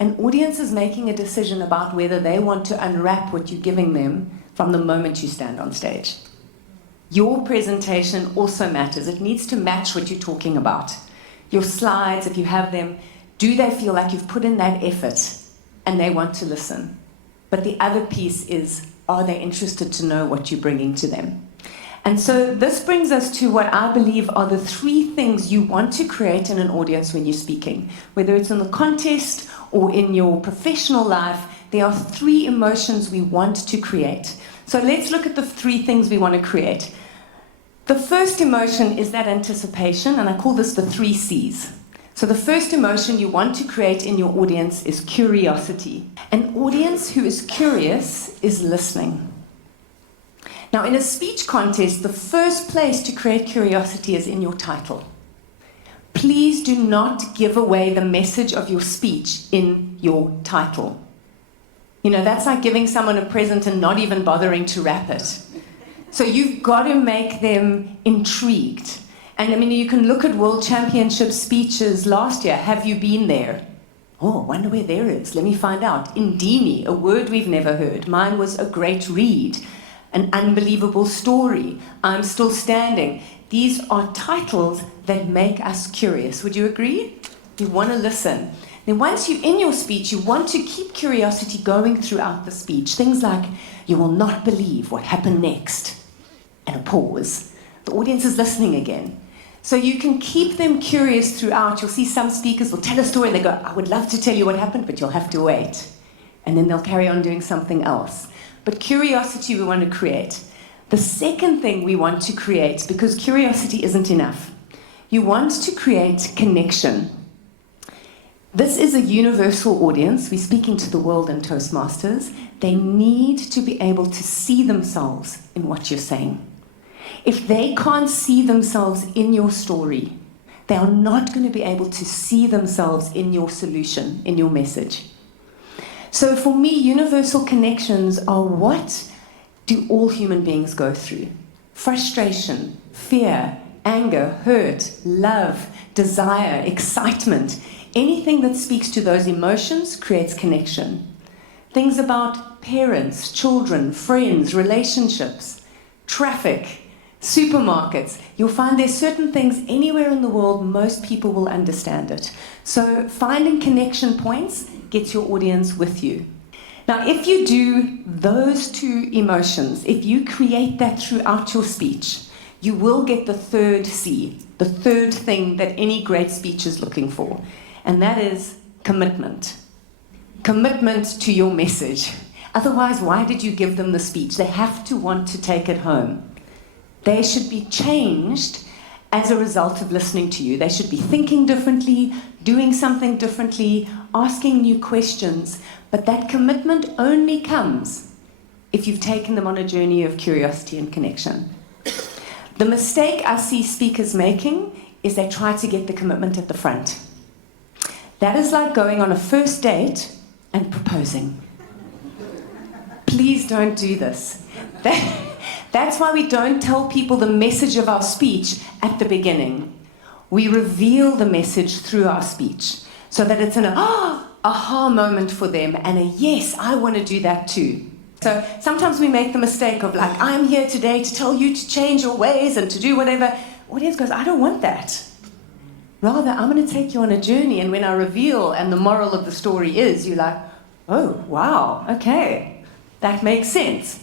An audience is making a decision about whether they want to unwrap what you're giving them from the moment you stand on stage. Your presentation also matters. It needs to match what you're talking about. Your slides, if you have them, do they feel like you've put in that effort and they want to listen? But the other piece is, are they interested to know what you're bringing to them? And so this brings us to what I believe are the 3 things you want to create in an audience when you're speaking. Whether it's in the contest or in your professional life, there are 3 emotions we want to create. So let's look at the 3 things we want to create. The first emotion is that anticipation, and I call this the 3 C's. So the first emotion you want to create in your audience is curiosity. An audience who is curious is listening. Now, in a speech contest, the first place to create curiosity is in your title. Please do not give away the message of your speech in your title. You know, that's like giving someone a present and not even bothering to wrap it. So you've got to make them intrigued. And I mean, you can look at World Championship speeches last year. Have you been there? Oh, I wonder where there is. Let me find out. Indini, a word we've never heard. Mine was a great read. An unbelievable story. I'm still standing. These are titles that make us curious. Would you agree? You want to listen. Then once you're in your speech, you want to keep curiosity going throughout the speech. Things like, you will not believe what happened next. And a pause. The audience is listening again. So you can keep them curious throughout. You'll see some speakers will tell a story and they go, I would love to tell you what happened, but you'll have to wait. And then they'll carry on doing something else. But curiosity we want to create. The second thing we want to create, because curiosity isn't enough, you want to create connection. This is a universal audience. We're speaking to the world in Toastmasters. They need to be able to see themselves in what you're saying. If they can't see themselves in your story, they are not going to be able to see themselves in your solution, in your message. So for me, universal connections are what do all human beings go through? Frustration, fear, anger, hurt, love, desire, excitement. Anything that speaks to those emotions creates connection. Things about parents, children, friends, relationships, traffic, supermarkets. You'll find there's certain things anywhere in the world, most people will understand it. So finding connection points gets your audience with you. Now, if you do those 2 emotions, if you create that throughout your speech, you will get the 3rd C, the 3rd thing that any great speech is looking for, and that is commitment. Commitment to your message. Otherwise, why did you give them the speech? They have to want to take it home. They should be changed as a result of listening to you. They should be thinking differently, doing something differently, asking new questions. But that commitment only comes if you've taken them on a journey of curiosity and connection. The mistake I see speakers making is they try to get the commitment at the front. That is like going on a first date and proposing. Please don't do this. That's why we don't tell people the message of our speech at the beginning. We reveal the message through our speech so that it's an aha moment for them and a yes, I want to do that too. So sometimes we make the mistake of like, I'm here today to tell you to change your ways and to do whatever. Audience goes, I don't want that. Rather, I'm going to take you on a journey, and when I reveal and the moral of the story is, you're like, oh, wow, okay, that makes sense.